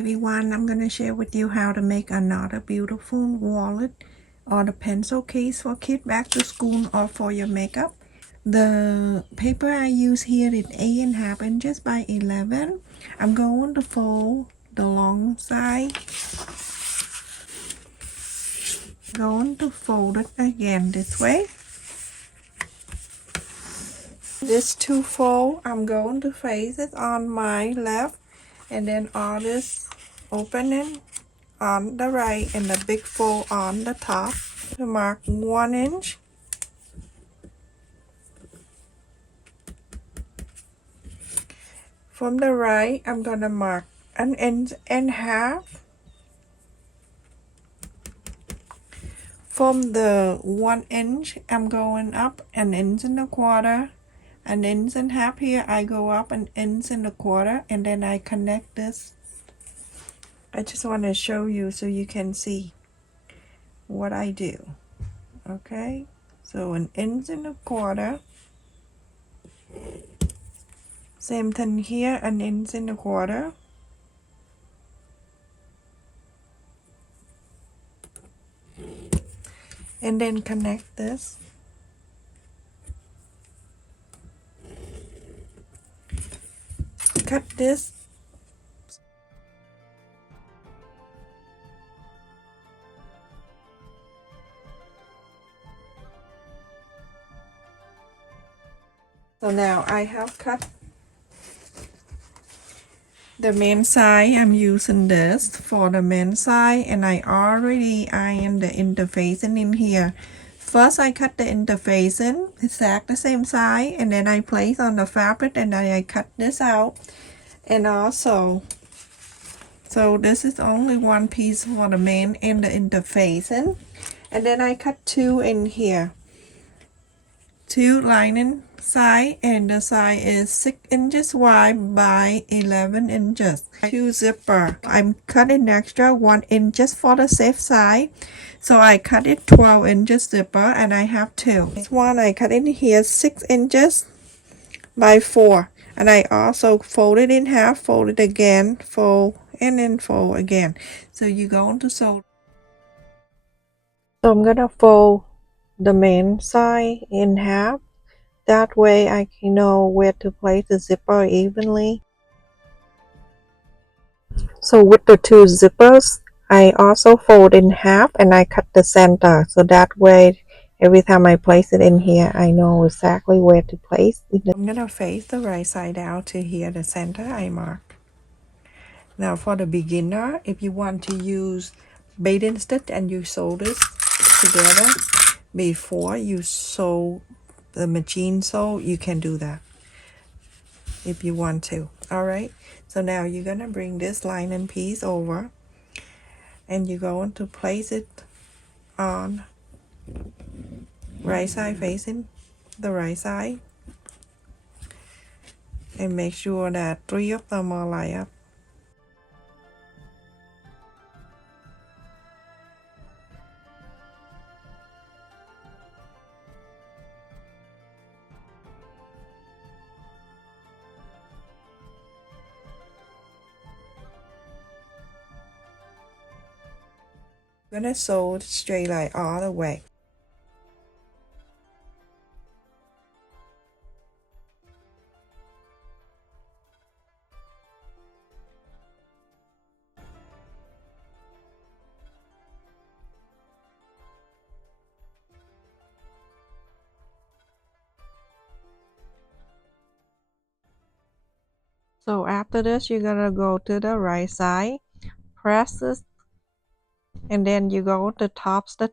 everyone, I'm gonna share with you how to make another beautiful wallet or the pencil case for kids back to school or for your makeup. The paper I use here is 8.5 inches by 11. I'm going to fold the long side. Going to fold it again this way. This two fold, I'm going to face it on my left, and then all this opening on the right and the big fold on the top to mark 1 inch. From the right, I'm gonna mark 1.5 inches. From the 1 inch, I'm going up 1.25 inches, 1.5 inches here. I go up 1.25 inches, and then I connect this. I just want to show you so you can see what I do. Okay, so 1.25 inches. Same thing here, 1.25 inches. And then connect this. Cut this. So now I have cut the main side. I'm using this for the main side, and I already ironed the interfacing in here. First I cut the interfacing exact the same side, and then I place on the fabric, and then I cut this out. And also, so this is only one piece for the main and the interfacing, and then I cut two in here, two lining side, and the side is 6 inches wide by 11 inches. Two zipper. I'm cutting extra 1 inch just for the safe side, so I cut it 12 inches zipper, and I have two. This one I cut in here 6 inches by 4, and I also fold it in half, fold it again, fold, and then fold again. So you're going to sew. So I'm gonna fold the main side in half. That way I can know where to place the zipper evenly. So with the two zippers, I also fold in half, and I cut the center. So that way, every time I place it in here, I know exactly where to place it. I'm gonna face the right side out to here, the center I mark. Now for the beginner, if you want to use bathing stitch and you sew this together before you sew the machine sew, you can do that if you want to. All right, so now you're gonna bring this lining piece over, and you're going to place it on right side facing the right side, and make sure that 3 of them are lined up. I'm gonna sew it straight line all the way. So after this, you're gonna go to the right side, press this, and then you go to top stitch.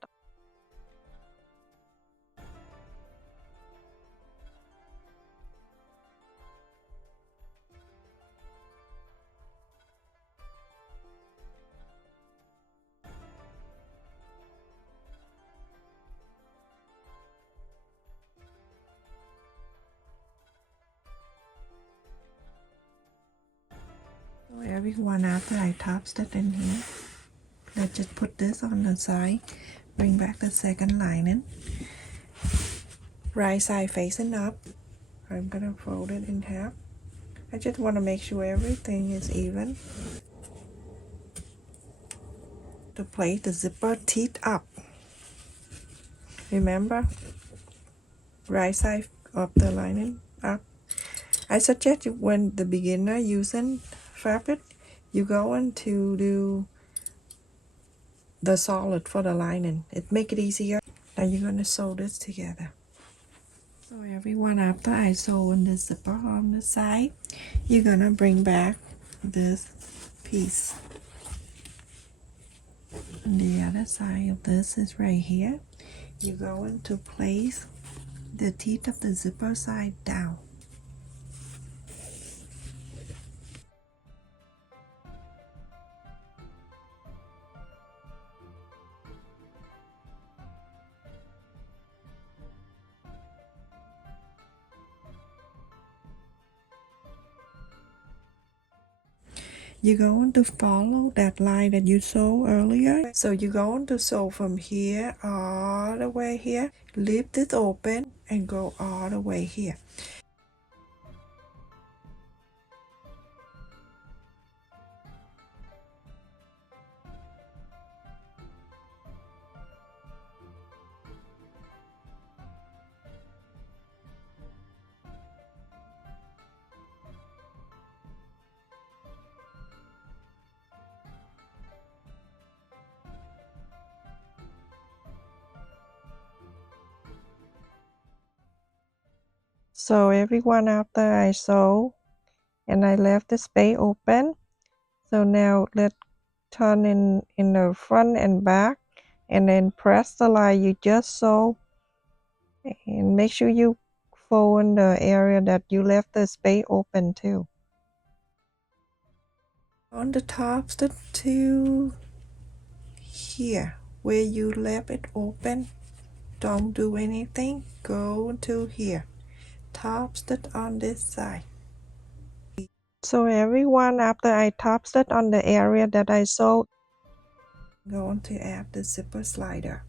So everyone, after I top stitch in here, let's just put this on the side, bring back the second lining, right side facing up. I'm gonna fold it in half. I just want to make sure everything is even. to place the zipper teeth up. Remember, right side of the lining up. I suggest you, when the beginner using fabric, you going to do the solid for the lining. It make it easier. Now you're gonna sew this together. So everyone, after I sew on the zipper on the side, you're gonna bring back this piece. And the other side of this is right here. You're going to place the teeth of the zipper side down. You're going to follow that line that you sewed earlier. So you're going to sew from here all the way here. Leave this open and go all the way here. So everyone, after I sew and I left the space open, so now let's turn in the front and back and then press the line you just sew and make sure you fold in the area that you left the space open too. On the top to here where you left it open, don't do anything, go to here, top stitch on this side. So everyone, after I top stitch on the area that I sewed, I'm going to add the zipper slider.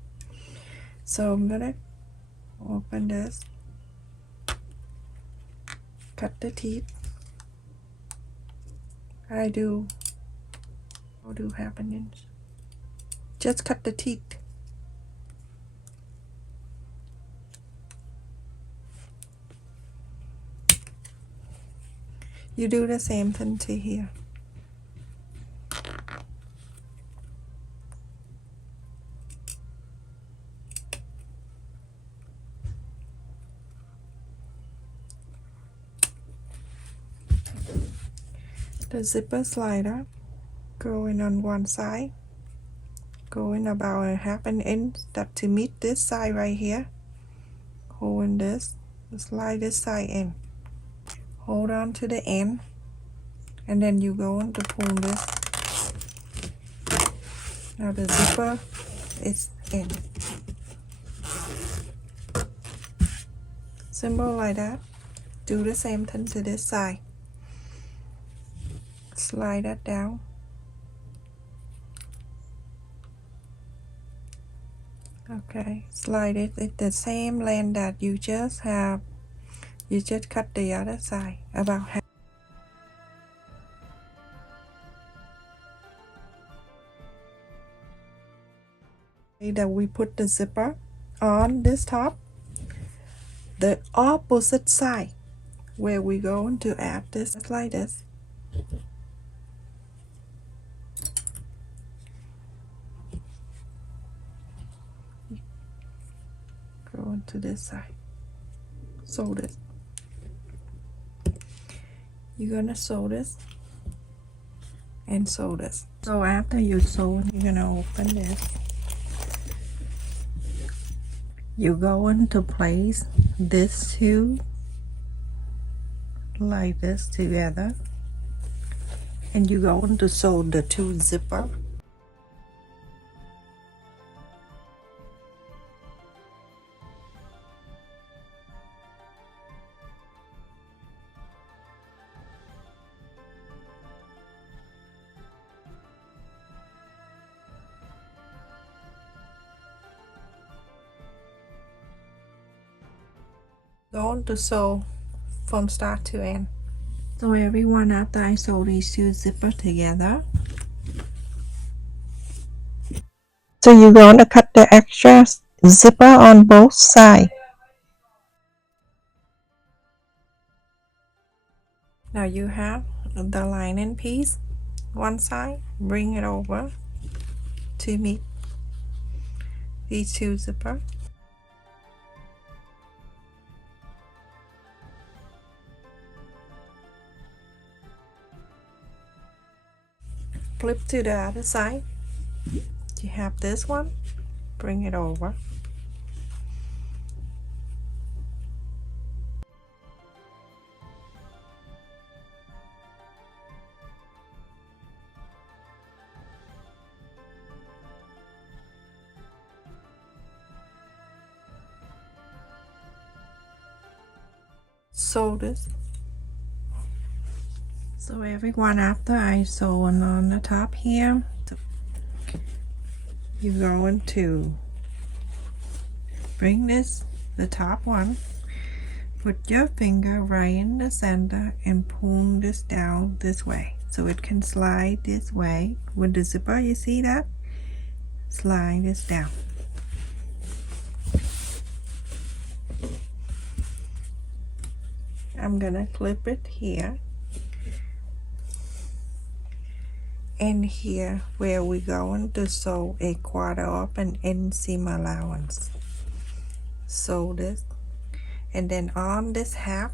So I'm gonna open this, cut the teeth. I do half an inch. Just cut the teeth. You do the same thing to here. The zipper slider going on one side, going about a half an inch that to meet this side right here. Hold this, slide this side in. Hold on to the end, and then you go on to pull this. Now the zipper is in. Simple like that. Do the same thing to this side. Slide that down. Okay, slide it at the same length that you just have. You just cut the other side about half. That we put the zipper on this top, the opposite side where we're going to add this like this. Go into this side. Sew this. You're gonna sew this and sew this. So after you sew, you're gonna open this. You're going to place this two like this together, and you're going to sew the two zipper. Going to sew from start to end. So everyone, after I sew these two zippers together, So you're going to cut the extra zipper on both sides. Now you have the lining piece one side, bring it over to meet these two zippers. Flip to the other side. You have this one, bring it over. Sew this. So everyone, after I sew on the top here, you're going to bring this, the top one, put your finger right in the center and pull this down this way so it can slide this way with the zipper. You see that? Slide this down. I'm gonna clip it here and here where we're going to sew a 1/4 of an end seam allowance. Sew this, and then on this half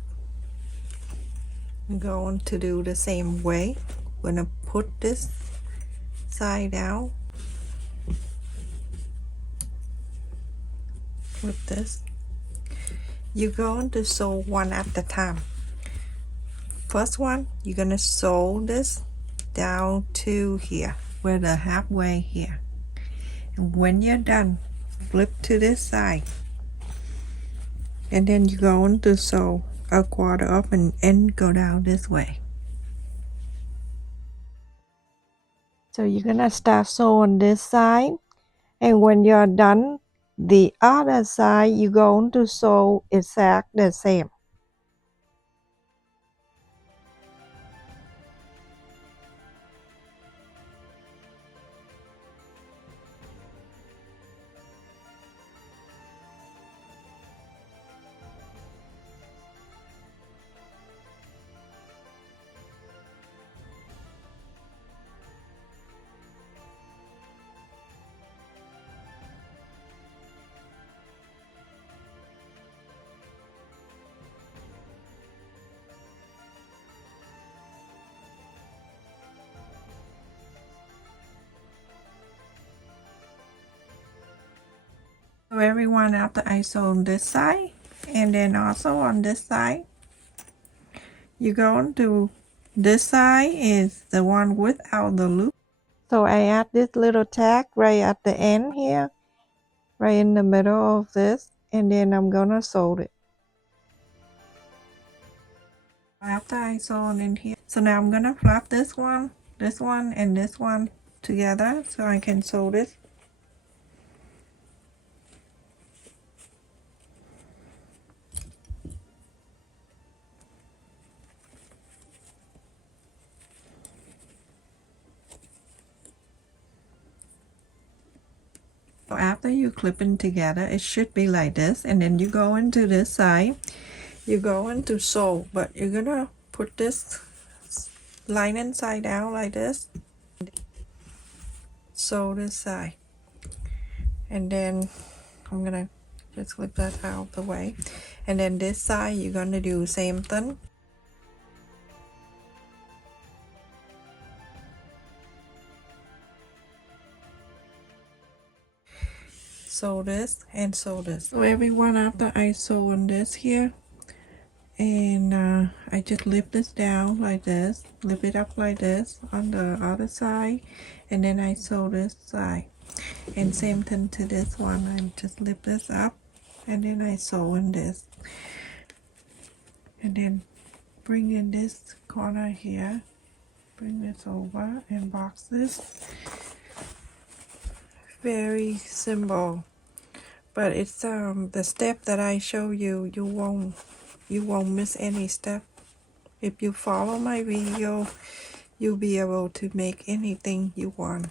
I'm going to do the same way. We're gonna put this side out, flip this. You're going to sew one at a time. First one, you're gonna sew this down to here, where the halfway here, and when you're done, flip to this side, and then you're going to sew a 1/4 up and end go down this way. So you're gonna start sewing this side, and when you're done the other side, you're going to sew exactly the same. So everyone, after I sew on this side and then also on this side, you're going to, this side is the one without the loop. So I add this little tag right at the end here, right in the middle of this, and then I'm gonna sew it. After I sew in here, so now I'm gonna flap this one, and this one together so I can sew this. So after you clip it together, it should be like this, and then you go into this side, you're going to sew, but you're gonna put this lining side down like this, sew this side, and then I'm gonna just flip that out of the way, and then this side you're gonna do same thing. Sew this and sew this. So everyone, after I sew on this here, and I just lift this down like this, lift it up like this on the other side, and then I sew this side, and same thing to this one. I just lift this up and then I sew in this, and then bring in this corner here, bring this over and box this. Very simple, but it's the step that I show you, you won't miss any step. If you follow my video, you'll be able to make anything you want.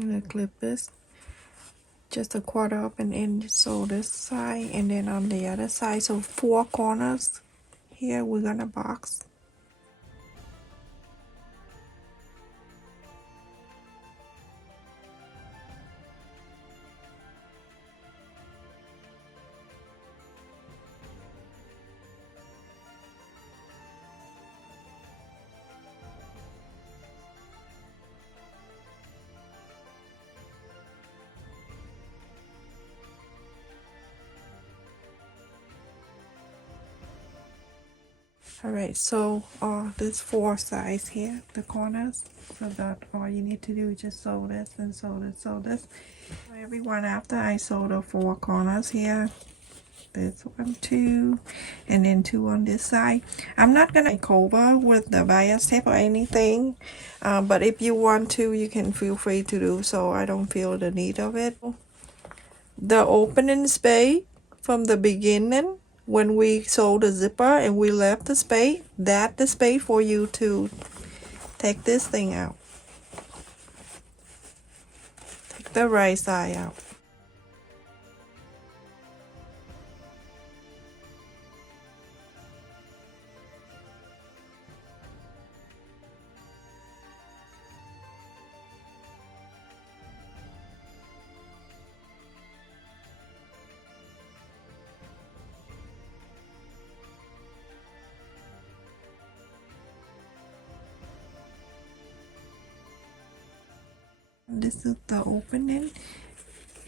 I'm gonna clip this just a quarter of an inch, so this side, and then on the other side, so 4 corners here we're gonna box. Alright, so there's 4 sides here, the corners, so that all you need to do is just sew this and sew this, sew this. Everyone, after I sew the 4 corners here, there's 1, 2, and then 2 on this side. I'm not gonna cover with the bias tape or anything, but if you want to, you can feel free to do so. I don't feel the need of it. The opening space from the beginning, when we sewed the zipper and we left the space, that's the space for you to take this thing out. Take the right side out. This is the opening.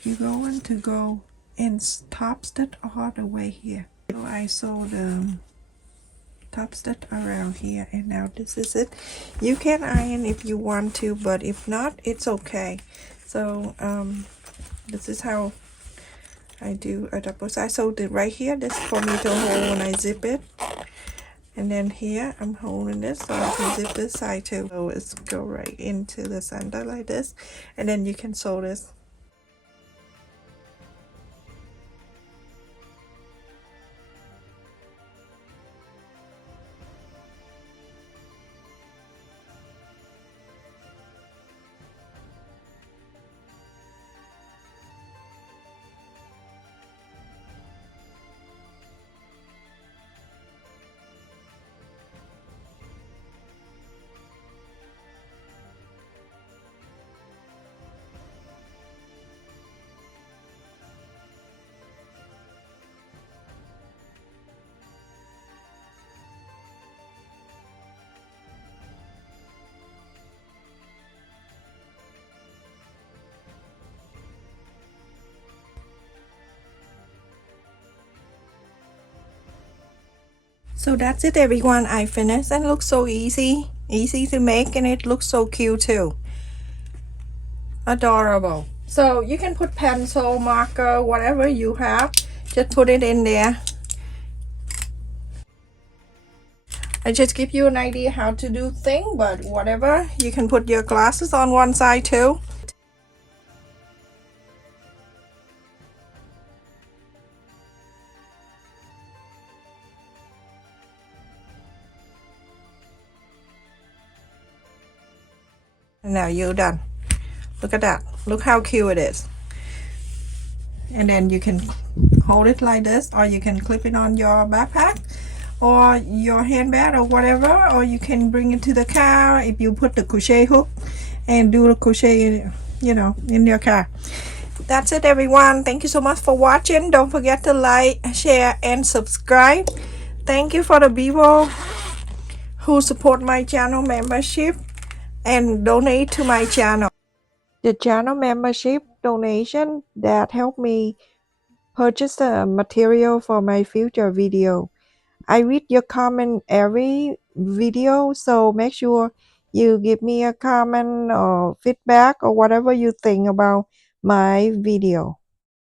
You're going to go and top stitch all the way here. So I sewed the top stitch around here, and now this is it. You can iron if you want to, but if not, it's okay. So this is how I do a double side. So the right here, this is for me to hold when I zip it. And then here I'm holding this so I can zip this side too. So it's go right into the center like this, and then you can sew this. So that's it, everyone. I finished, and it looks so easy to make, and it looks so cute too. Adorable. So you can put pencil, marker, whatever you have, just put it in there. I just give you an idea how to do things, but whatever. You can put your glasses on one side too. And now you're done. Look at that. Look how cute it is. And then you can hold it like this, or you can clip it on your backpack or your handbag or whatever, or you can bring it to the car if you put the crochet hook and do the crochet, you know, in your car. That's it, everyone. Thank you so much for watching. Don't forget to like, share, and subscribe. Thank you for the people who support my channel membership and donate to my channel. The channel membership donation that help me purchase the material for my future video. I read your comment every video, so make sure you give me a comment or feedback or whatever you think about my video.